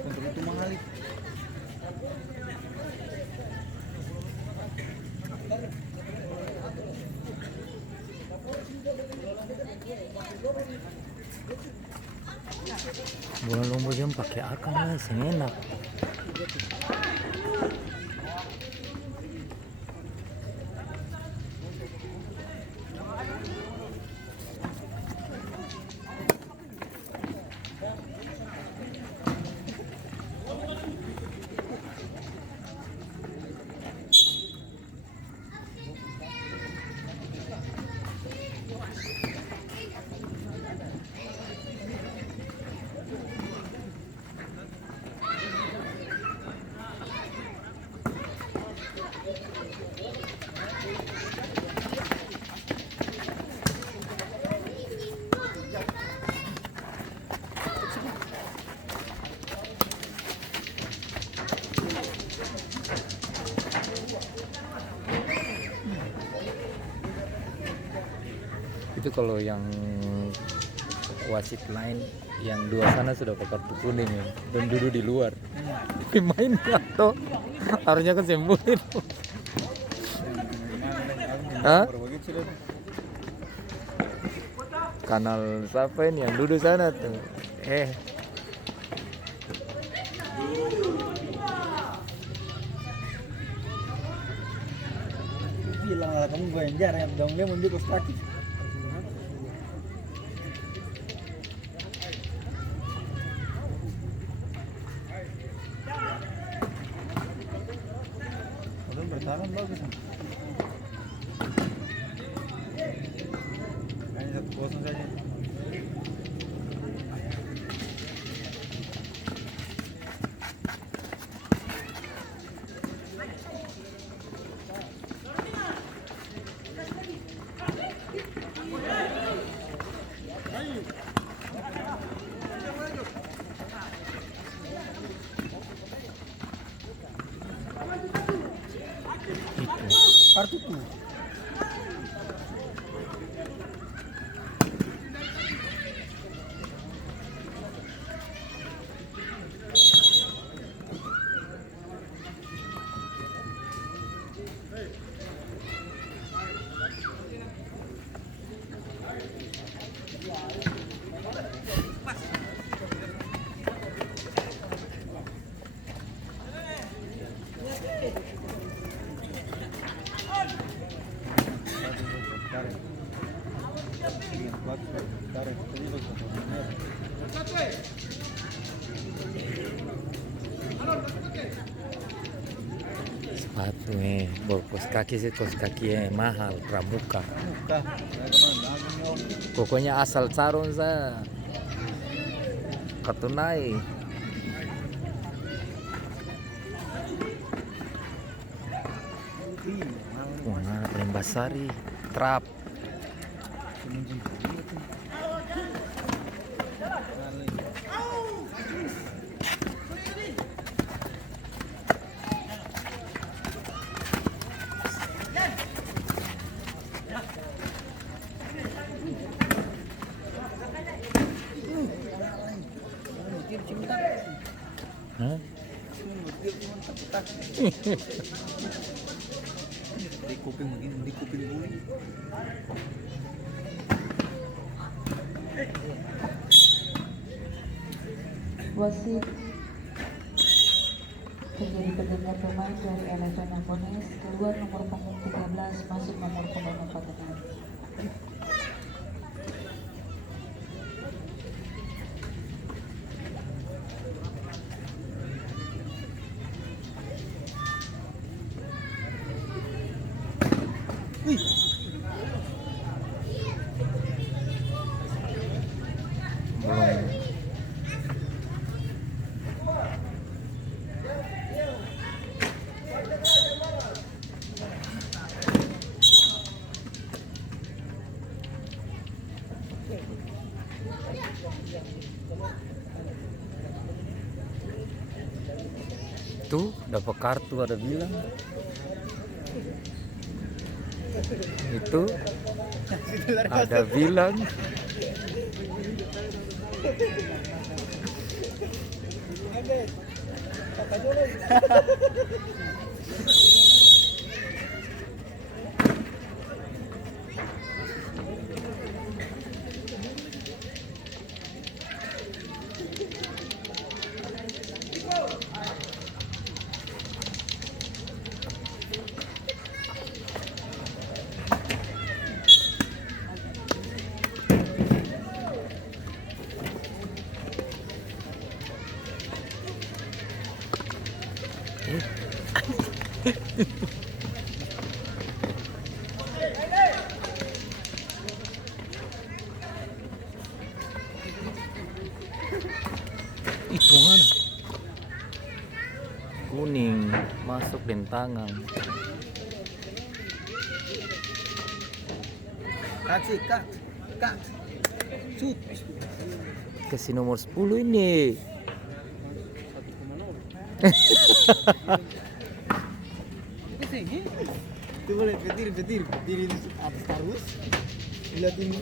Untuk itu mahal. Bulan lomba jam pakai akar lah, enak. Itu kalau yang wasit lain yang dua sana sudah pakai kartu kuning ya, dan duduk di luar. Main atau harusnya kan sembuh itu. Hah? Kanal siapa ini yang duduk sana tuh? Bilang lah kamu banjar ya, dong dia mundur ke kaki. Udah bertahan bagus. Hanya 1-0 saja. Kartu tuh. Sepatu nih, kos kaki sih, kos kaki mahal, pramuka. Pokoknya asal sarung saya katunai. Wah, Lembasari, trap. Hah? Di kuping begini, di kuping gue. Wasit terjadi pergantian pemain dari Eleven Apones, keluar nomor punggung 13 masuk nomor punggung 46. Belum. Tuh dapat kartu ada bilang. Itu ada bilang. Itu mana? Kuning masuk dentangan. Kak. Shoot. Kasih nomor 10 ini. Itu boleh petir di atas terus. Lihat ini.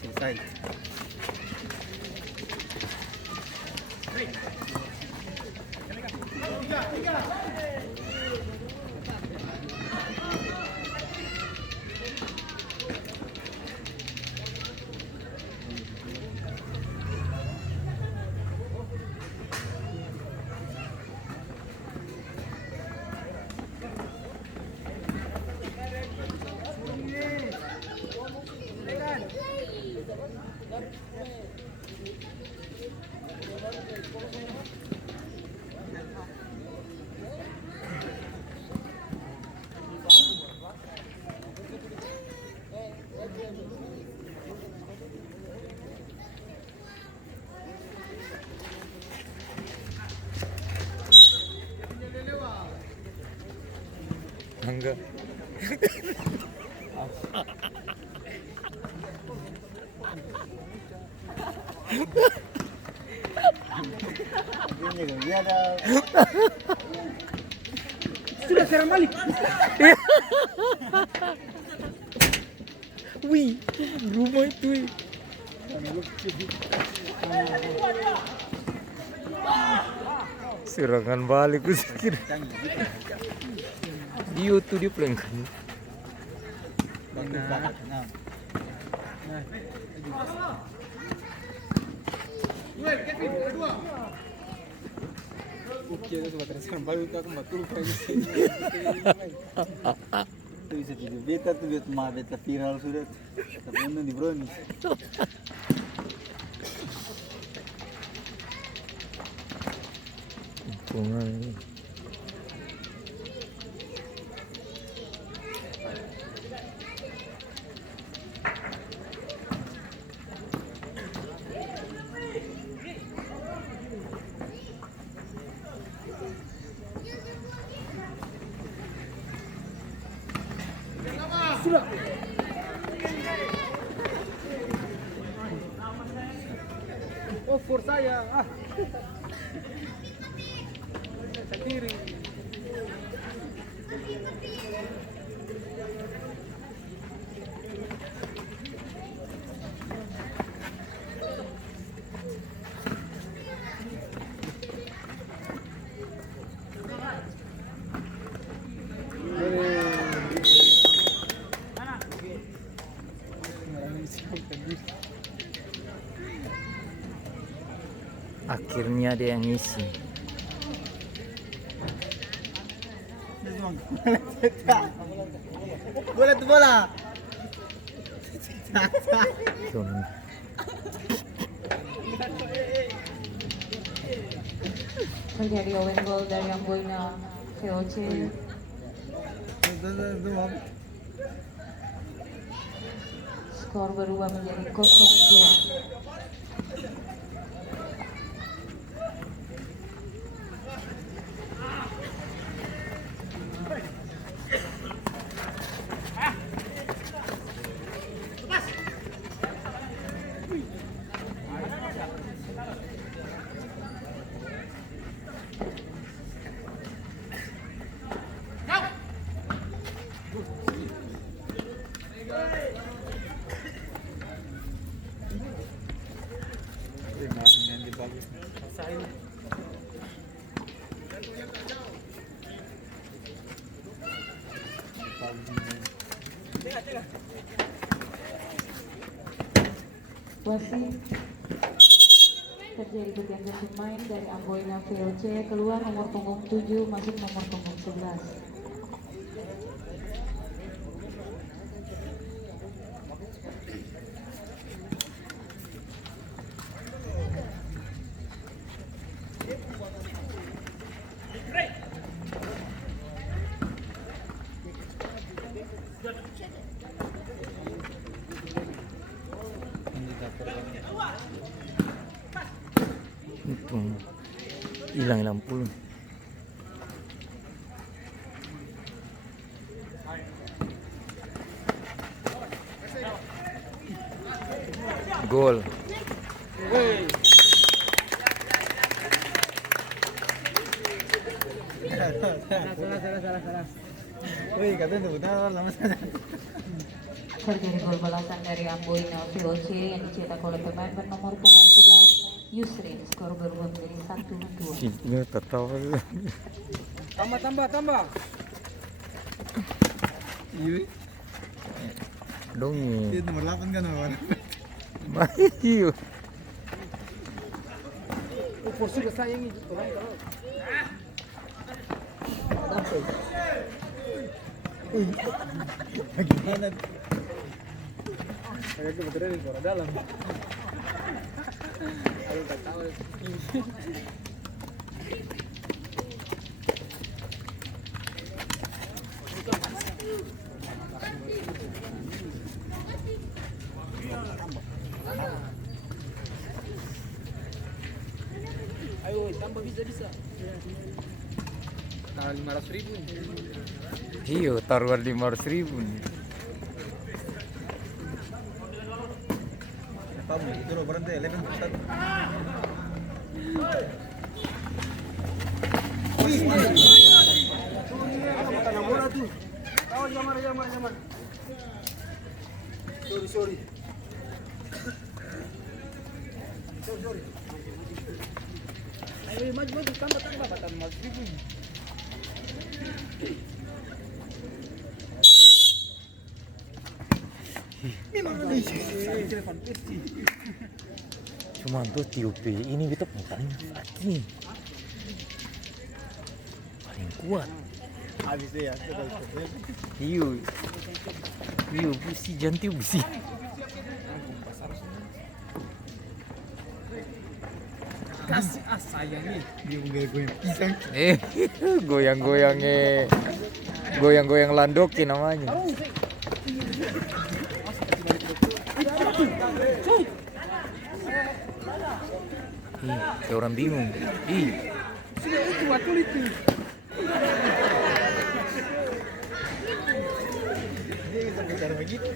Selesai. Enggak. Dia ada. Sudah serang balik. Wih, rumah itu. Wih. Serangan balik gue pikir. Dia tuh dia pelengkan. Nah. Oke, itu baterai serang balik aku betul kayak gitu. Itu bisa video beta tuh beta viral sudah. Tapi di Brownies. Bunga. Sudah. Oh, for saya. Sendiri. Akhirnya dia yang ngisi. Bola tuh bola. Tuh. Terjadi owen goal dari Amboina VOC. Skor berubah menjadi 0-2. Wasit terjadi berganti pemain dari Amboina VOC, keluar nomor punggung 7 masuk nomor punggung 11. Itu hilang puluh. Gol. Salah. Wih, katanya sebutnya lama sana. Terjadi gol balasan dari Amboina VOC yang dicetak oleh pemain bernomor punggung 11 Yusrin. Skor berubah menjadi 1-2. Ini tertawa. Tambah. Iya. Dong. Itu nomor 8 kan nomor. Iya. For sudah sayang itu. Gimana? Saya itu betul di suara dalam. Ayo tak tahu. Ayo tambah bisa. Nah, 500.000. Iya, taruhan 500.000 nih. Kamu itu lo berhenti, lepas satu. Wih, tanah bola tuh. Tahu jamar. Sorry. Ayo maju tambah 500.000. Cuma tuh TUP ini kita paling sakit, paling kuat. Habis ya. Iyo busi jantiu busi. Kasih sayangnya. Dia goyang pisang. Goyang landoki namanya. Kayak orang bingung. Sudah itu waktu itu. Dia bisa bicara begitu.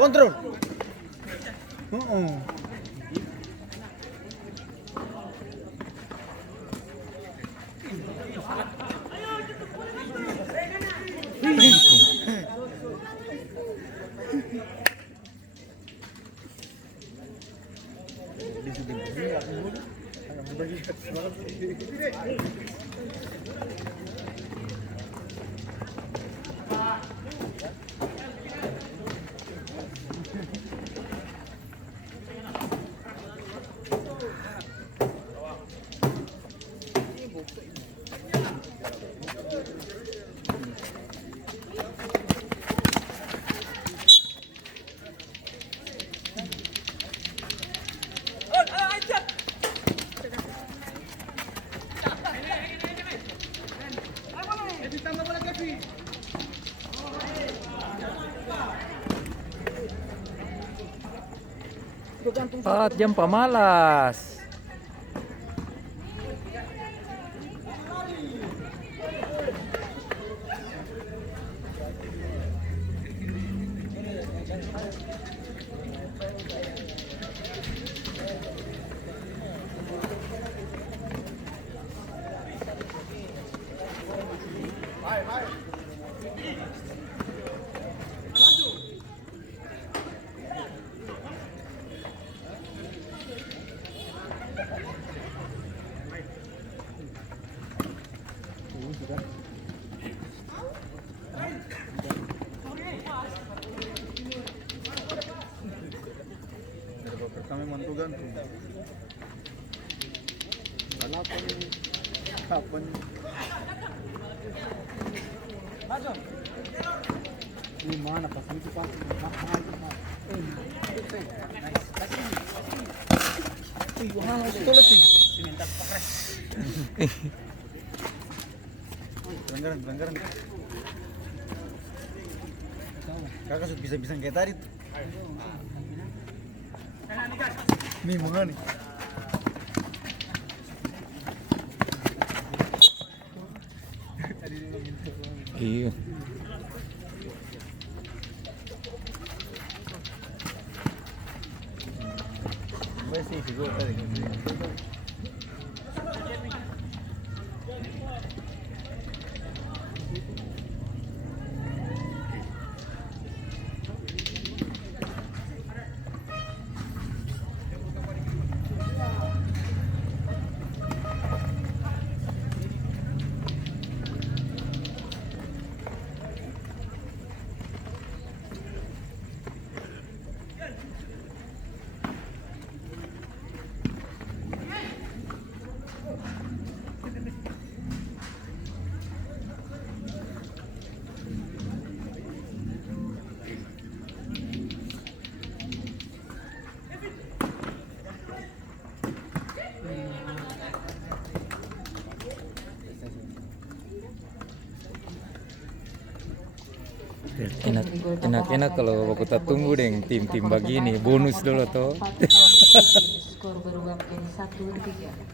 Kontrol. jam pemalas. Pertama mantu gantung. Balapan kapan? Ini mana pas itu pas mahal itu Pak. Wah, itu letih. Diminta pakres. Pelanggaran. Kakak sudah bisa kayak tadi. Nih mana nih? Iya. Masih sih gue tadi. Enak kalau kita tunggu deh tim-tim begini bonus dulu tuh. Skor berubah menjadi 1-3.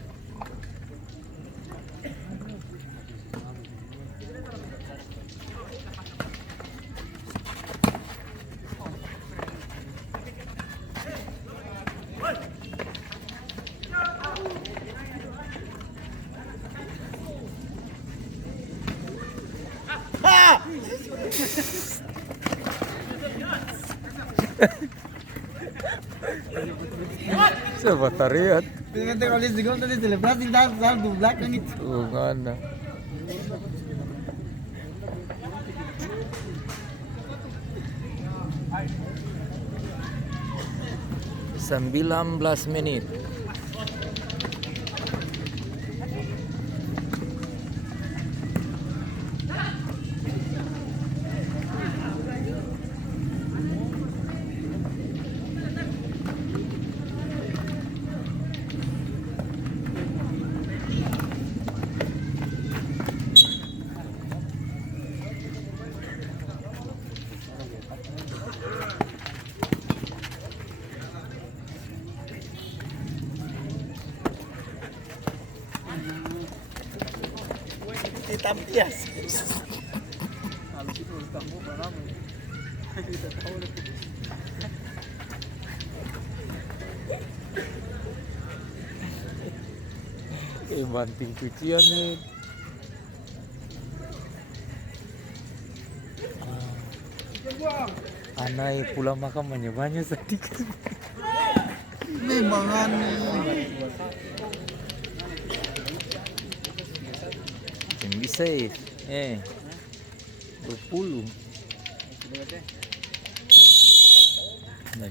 Siapa tariat? Dengan kalau di gol tadi selebrasi dalam di belakang itu. Tuh mana? Sembilan belas menit. Hitam bias. Kalau itu kamu berapa? Kita tahu lebih. Banting cucian nih. Anai pulang makan banyak sedikit. Memang aneh. Yang bisa 20.